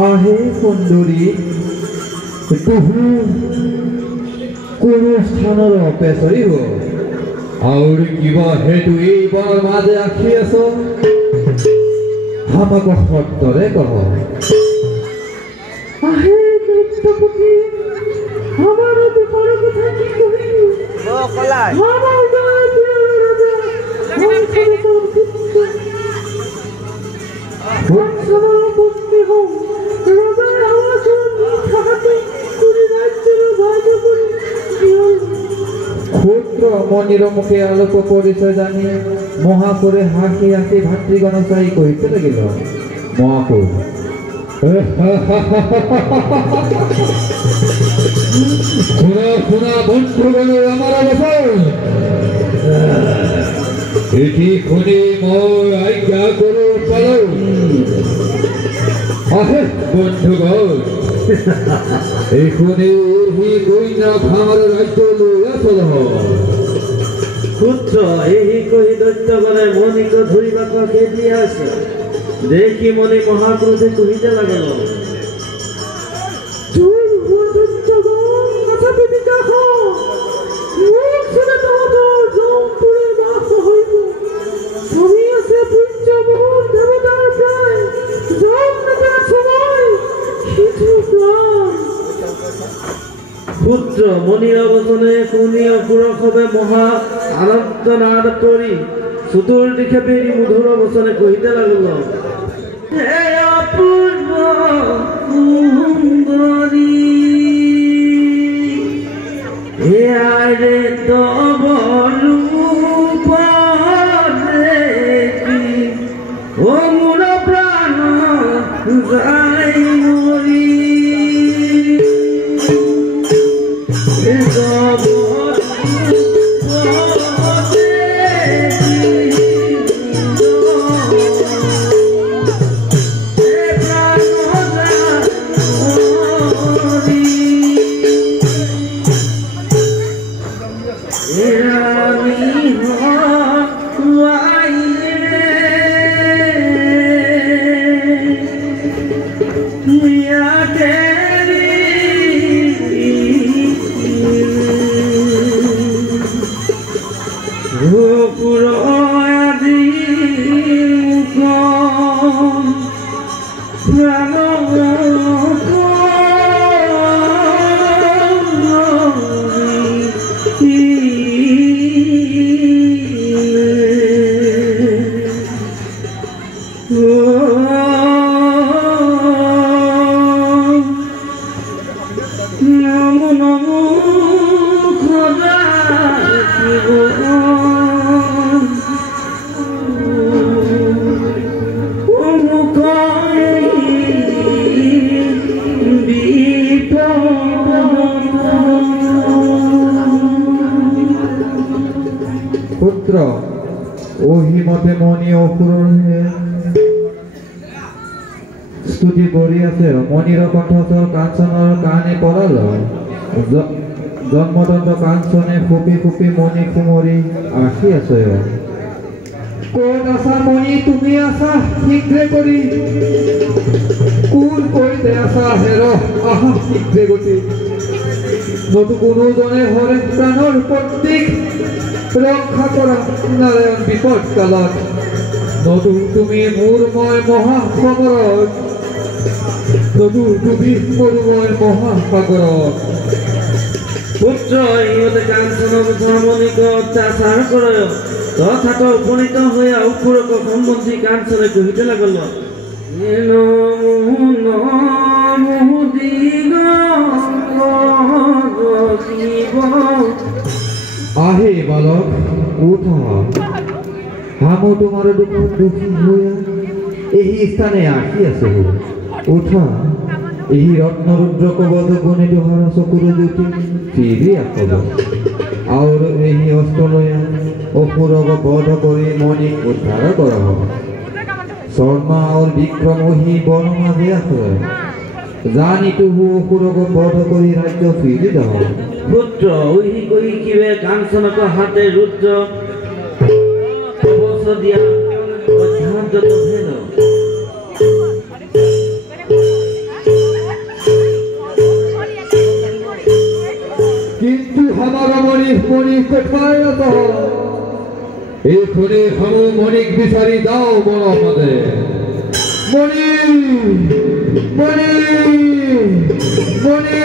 আহে সুন্দৰী তুহু কোনো স্থানৰ অপেচৰি হ আৰু কিবা হেতু এইবাৰ মাজে আখি আছ আমাক সত্যৰে কহ আহে দৈত্যপতি আমাৰ দুখৰ কথা কি কহিম কলাই ক্ষুদ্র মনির মুখে আলোক পরিচয় জানি মহাপুরে হাসি হাসি ভাতৃগণ চাই কহিতে লাগিল মহাপুর শোনা শোনা বন্ধুগণ আমার অবসর এটি খুনি মোর আজ্ঞা করো পালো আহে বন্ধুগণ এখনে এই কইনা খামার রাজ্য লইয়া চলহ পুত্র এই কহি দৈত্যগণে মণিকে ধরিবাক খেদি আছে দেখি মণি মহাক্রোধে কহিতে লাগিল পুত্র মণির বচনে শুনিয়া পুরসভে মহা আনন্দ নাদ করি চতুর্দিকে বেরি মধুর বচনে কহিতে লাগিল হে অপূর্ব সুন্দরী হে আরে তব রূপ দেখি ও মোর প্রাণ যাই মরি পুত্র ওহি মতে মণি অসুৰহে স্তুতি কৰি আছে মণিৰ কণ্ঠস্বৰ কাঞ্চনৰ কাণে পৰাল জন্মদন্ত কাঞ্চনে ফুপি ফুপি মণি কুমৰি আহি আছে ক'ত আছা মণি তুমি আছা শীঘ্ৰে কৰি কোন কৰিতে আছা হেৰ আহা শীঘ্ৰে গতি নতু কোনোজনে হৰে প্ৰাণৰ প্ৰতীক ৰক্ষা কৰা নাৰায়ণ বিপদ কালত নতু তুমি মোৰ মই মহাসাগৰত নতু তুমি মোৰ মই মহাসাগৰত পুত্ৰ ইহঁতে কাঞ্চনক ধৰ্মনিক অত্যাচাৰ কৰে তথাতো উপনীত হৈ অসুৰক সম্বন্ধী কাঞ্চনে কহিতে লাগল আহে বালক উঠা হামো তোমার দুঃখী হইয়া এই স্থানে আসি আছো উঠা এই রত্নরুদ্রক বধ গুণে দুহার চকুরে দুটি ফিরি আসব আর এই অস্ত্র লয়া অসুরক বধ করে মণিক উদ্ধার করা হবে শর্মা আর বিক্রম ওহি বন মাঝে আছে জানি তুহু অসুরক বধ করে রাজ্য ফিরি যাব পুত্ৰ ওহি কহি কিবে কাঞ্চনক হাতে ৰুদ্ৰ অৱশ্য দিয়া অধ্যাত্ম ভেদ কিন্তু हमारा मणिक कोठाय रत एखने हम मणिक बिचारी दाओ बड़ मदे मणि मणि मणि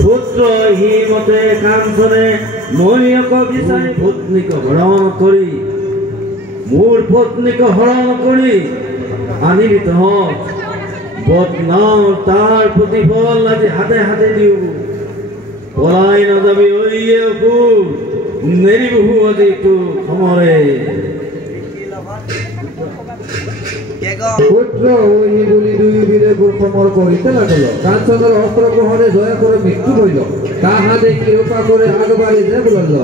পুত্ৰ হি মতে কাঞ্চনে মণিক বিচাৰি পত্নীক হৰণ কৰি মোৰ পত্নীক হৰণ কৰি আনিবি তহঁত বদনাম তাৰ প্ৰতিফল আজি হাতে হাতে দিওঁ পলাই নাযাবি ঐয়ে অসুৰ নেৰিবহু আজি তোৰ সমৰে পুত্র ওই বলি দুই বীরে সমর করিতে লাগল কাঞ্চনের অস্ত্র প্রহরে জয় করে মৃত্যু হইল তাহা দেখি রূপা করে আগবাড়ি যে বলল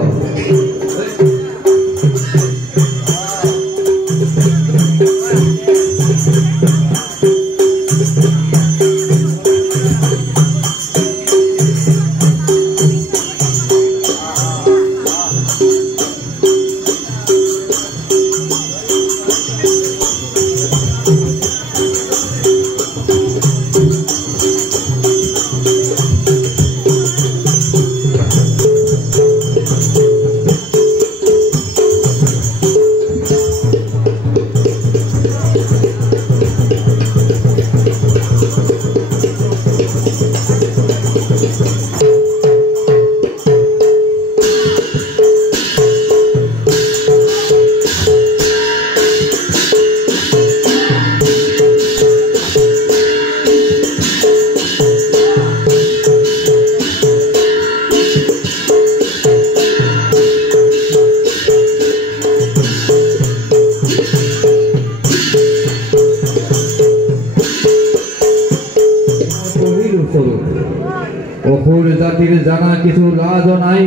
অসুর জাতির জানা কিছু লাজ নাই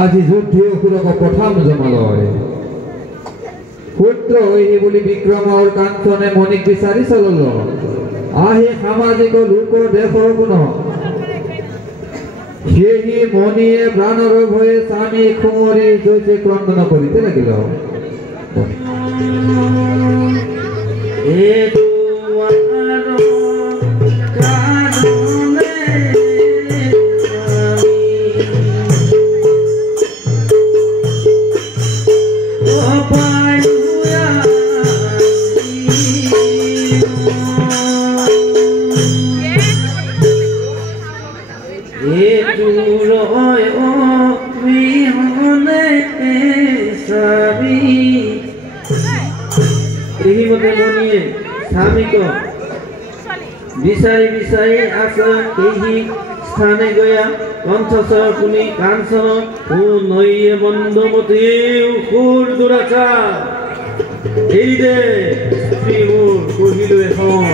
আজি যুদ্ধে অসুরক প্রথম জমালয় পুত্র এই বলি বিক্রম আর কাঞ্চনে মণিক বিচারি চলল আহে সামাজিক লোক দেশ গুণ সেই মণিয়ে প্রাণর ভয়ে স্বামী খুমরি জৈতে ক্রন্দন করিতে লাগিল বিচাৰি বিচাৰি আছে সেই স্থানে গয়া কণ্ঠস্বৰ শুনি কাঞ্চন ও নৈয়ে বন্ধমতী সুৰ দুৰাচাৰ এৰি দে স্ত্ৰী মোৰ কহিলো এখন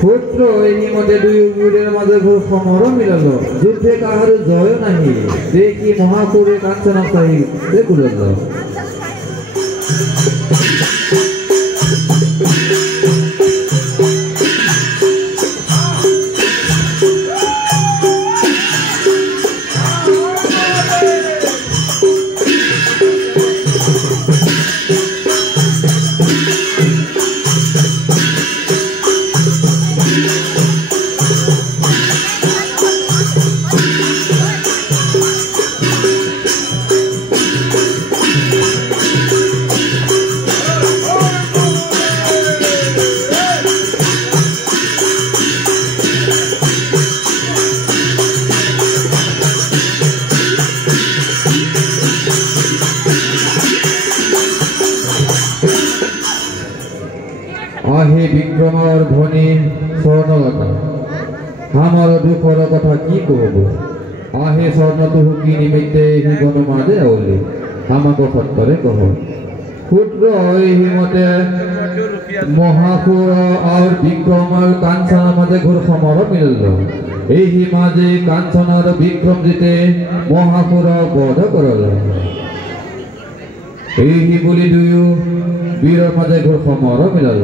পুত্র এই মধ্যে দুই বীরের মাঝে ঘোর সমর মিলাল যুদ্ধে কাহার জয় নাহি দেখি মহাপুরে কাঞ্চন সাহি দেখুল আহে বিক্ৰমৰ ভনী স্বৰ্ণলতা আমাৰ দুখৰ কথা কি কব আহে স্বৰ্ণটো হুকি নিমিত্তে হি গণমাদে আউলি আমাক সত্তৰে কহ পুত্ৰ হিমতে মহাসুৰ আৰু বিক্ৰমৰ কাঞ্চনৰ মাজে ঘোৰ সমৰ মিলিল এই মাজে কাঞ্চনৰ বিক্ৰম জিতে মহাসুৰ বধ কৰল এই বুলি দুয়ো বীৰৰ মাজে ঘোৰ সমৰ মিলাল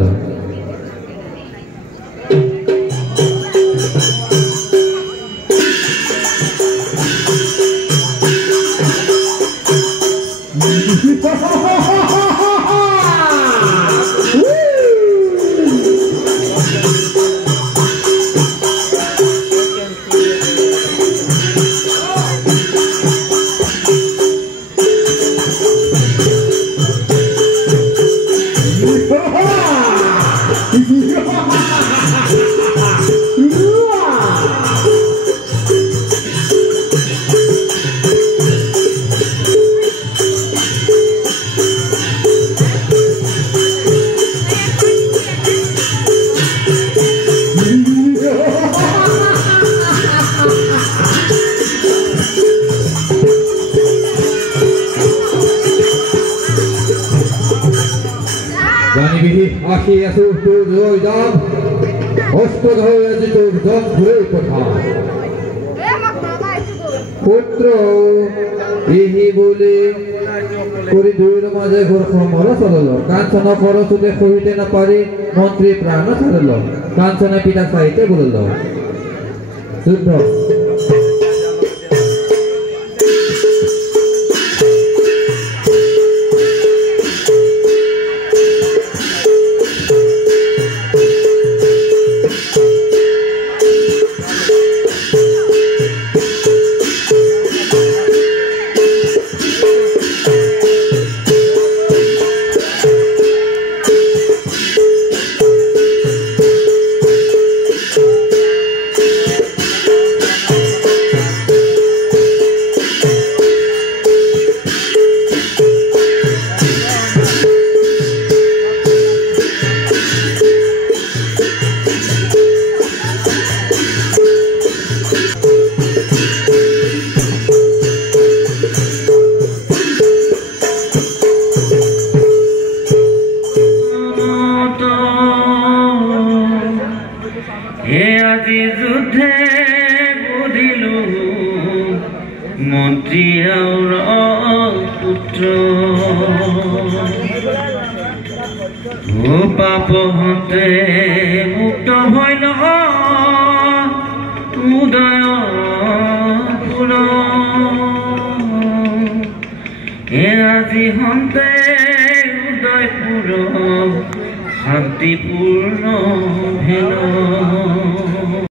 জানিবিহি আশী আছো তোৰ লৈ যাম অস্ত হৈ আজি তোৰ দম ঘূৰাই পঠাম পুত্ৰ এই বুলি কৰি দুয়োৰ মাজে ঘৰ সমৰ চলাল কাঞ্চন খৰচতে সহিতে নাপাৰি মন্ত্ৰী প্ৰাণ ছাড়ল কাঞ্চনে পিতা চাইতে বলল যুদ্ধ আজি যুদ্ধে বুধিলো মন্ত্ৰী আৰু পুত্ৰ পাপহতে মুক্ত হইল উদয় পুৰ আজি হন্তে উদয়পুৰ শান্তিপূৰ্ণ ভেল